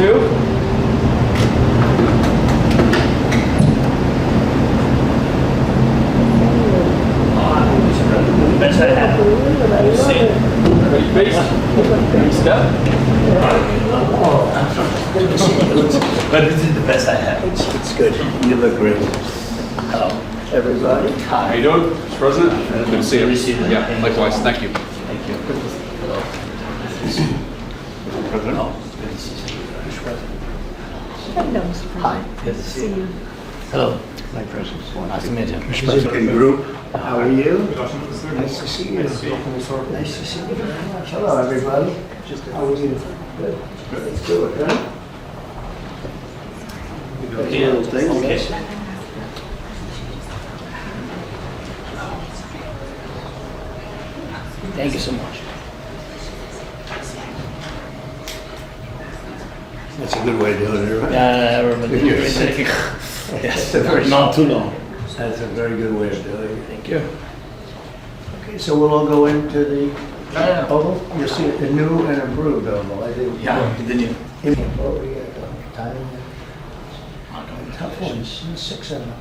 two. Best I have. See? Ready, face. Ready, step. But this is the best I have. It's good. You look great. Hello. Everybody. How you doing, Mr. President? Good to see you. Yeah, likewise. Thank you. Thank you. Hello. President. Oh, good to see you. Mr. President. Hello, Mr. President. Hi. Good to see you. Hello. My presence. Nice to meet you. Good group. How are you? Nice to see you. Nice to see you very much. Hello, everybody. How are you? Good. Let's do it, huh? That's a little thing. Okay. Thank you so much. That's a good way of doing it, right? Yeah, everybody. Yes, not too long. That's a very good way of doing it. Thank you. Okay, so we'll all go into the Yeah. oval. You'll see the new and improved oval. I think. Yeah, the new. Oh, yeah. Timing. Tough ones. 6 of them.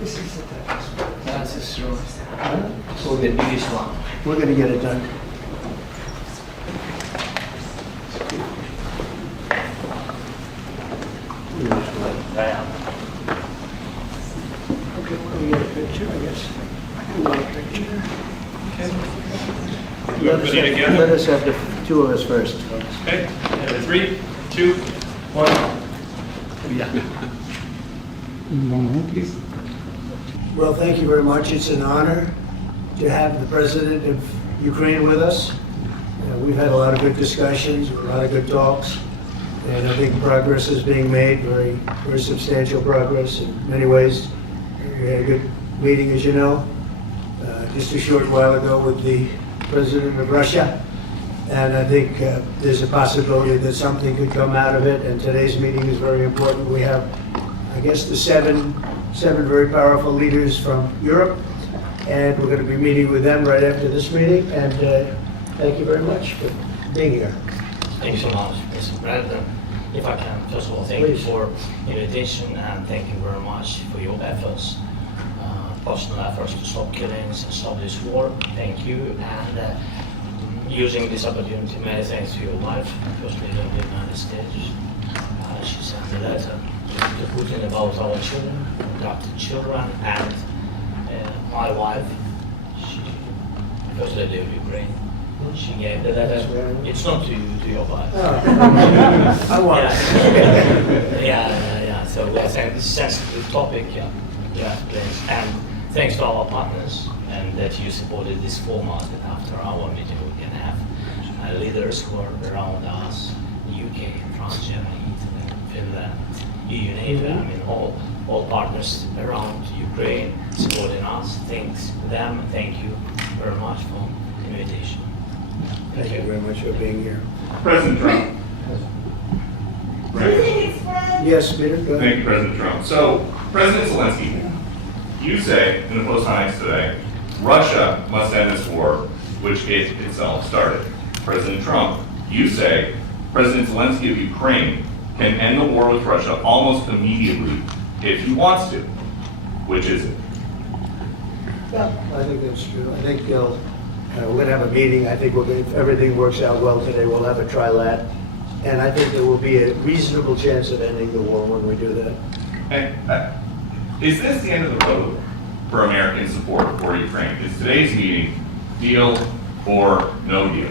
This is the toughest one. That's true. Huh? So the biggest one. We're gonna get it done. Yeah. Okay, we'll get a picture, I guess. You want a picture? Let us have the two of us first, folks. Okay, and 3, 2, 1. Well, thank you very much. It's an honor to have the President of Ukraine with us. We've had a lot of good discussions, a lot of good talks, and I think progress is being made, very, very substantial progress in many ways. We had a good meeting, as you know, just a short while ago with the President of Russia, and I think there's a possibility that something could come out of it, and today's meeting is very important. We have, I guess, the seven very powerful leaders from Europe, and we're going to be meeting with them right after this meeting, and thank you very much for being here. Thank you so much, Mr. President. If I can, first of all, thank you for invitation and thank you very much for your efforts, personal efforts to stop killings and stop this war. Thank you. And using this opportunity, many thanks to your wife, First Lady of the United States. She sent a letter to Putin about our children, adopted children, and my wife, she, First Lady of Ukraine. She gave the letter. It's not to you, to your wife. I want it. Yeah. So I think this sensitive topic, yeah, please. And thanks to our partners and that you supported this format. That after our meeting we can have leaders who are around us, UK, France, Germany, Italy, Finland, EU, NATO. I mean all partners around Ukraine supporting us. Thanks to them. Thank you very much for the invitation. Thank you very much for being here. President Trump. Yes, Peter, go ahead. Thank you, President Trump. So, President Zelensky, you say in the Post-Times today, Russia must end this war, which it itself started. President Trump, you say President Zelensky of Ukraine can end the war with Russia almost immediately if he wants to. Which is it? Yeah, I think that's true. I think we're going to have a meeting. I think if everything works out well today, we'll have a trilat. And I think there will be a reasonable chance of ending the war when we do that. And, is this the end of the road for American support for Ukraine? Is today's meeting deal or no deal?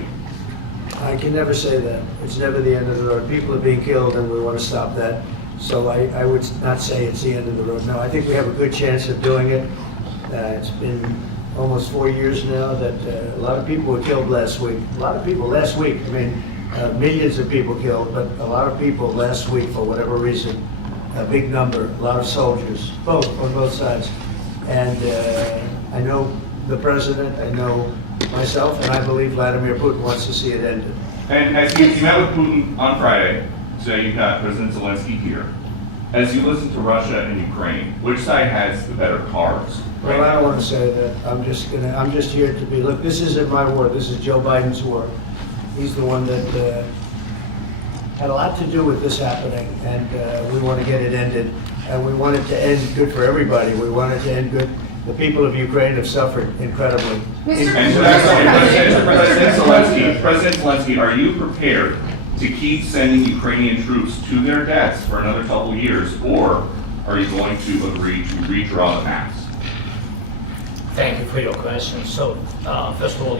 I can never say that. It's never the end of the road. People are being killed and we want to stop that. So I would not say it's the end of the road. No, I think we have a good chance of doing it. It's been almost 4 years now that a lot of people were killed last week. A lot of people last week, I mean, millions of people killed, but a lot of people last week for whatever reason, a big number, a lot of soldiers, on both sides. And I know the president, I know myself, and I believe Vladimir Putin wants to see it ended. And as you met with Putin on Friday, today you've got President Zelensky here. As you listen to Russia and Ukraine, which side has the better cards? Well, I don't want to say that. I'm just here to be, look, this isn't my war, this is Joe Biden's war. He's the one that had a lot to do with this happening, and we want to get it ended. And we want it to end good for everybody. We want it to end good. The people of Ukraine have suffered incredibly. And President Zelensky, are you prepared to keep sending Ukrainian troops to their deaths for another couple years, or are you going to agree to redraw the maps? Thank you for your question. So, first of all,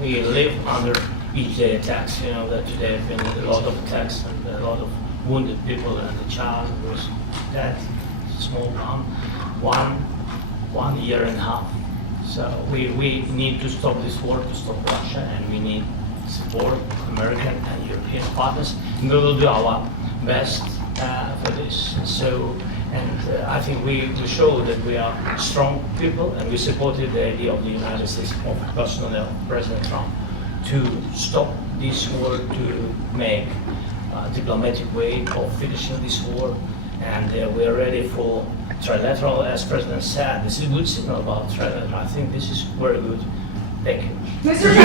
we live under each day attacks. That today have been a lot of attacks and a lot of wounded people, and the child was dead, small one year and a half. So we need to stop this war, to stop Russia, and we need support American and European partners, and we will do our best for this. So, and I think we show that we are strong people, and we supported the idea of the United States, of personally President Trump, to stop this war, to make a diplomatic way of finishing this war, and we are ready for trilateral, as President said. This is a good signal about trilateral. I think this is very good. Thank you. Mr. President,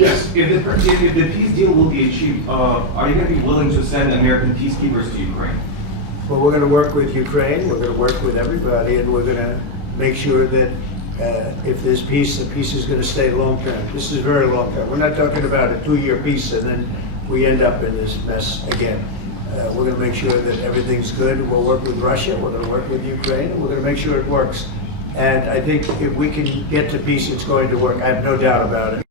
yes, if the peace deal will be achieved, are you going to be willing to send American peacekeepers to Ukraine? Well, we're going to work with Ukraine, we're going to work with everybody, and we're going to make sure that if there's peace, the peace is going to stay long-term. This is very long-term. We're not talking about a 2-year peace and then we end up in this mess again. We're going to make sure that everything's good. We'll work with Russia, we're going to work with Ukraine, and we're going to make sure it works. And I think if we can get to peace, it's going to work. I have no doubt about it.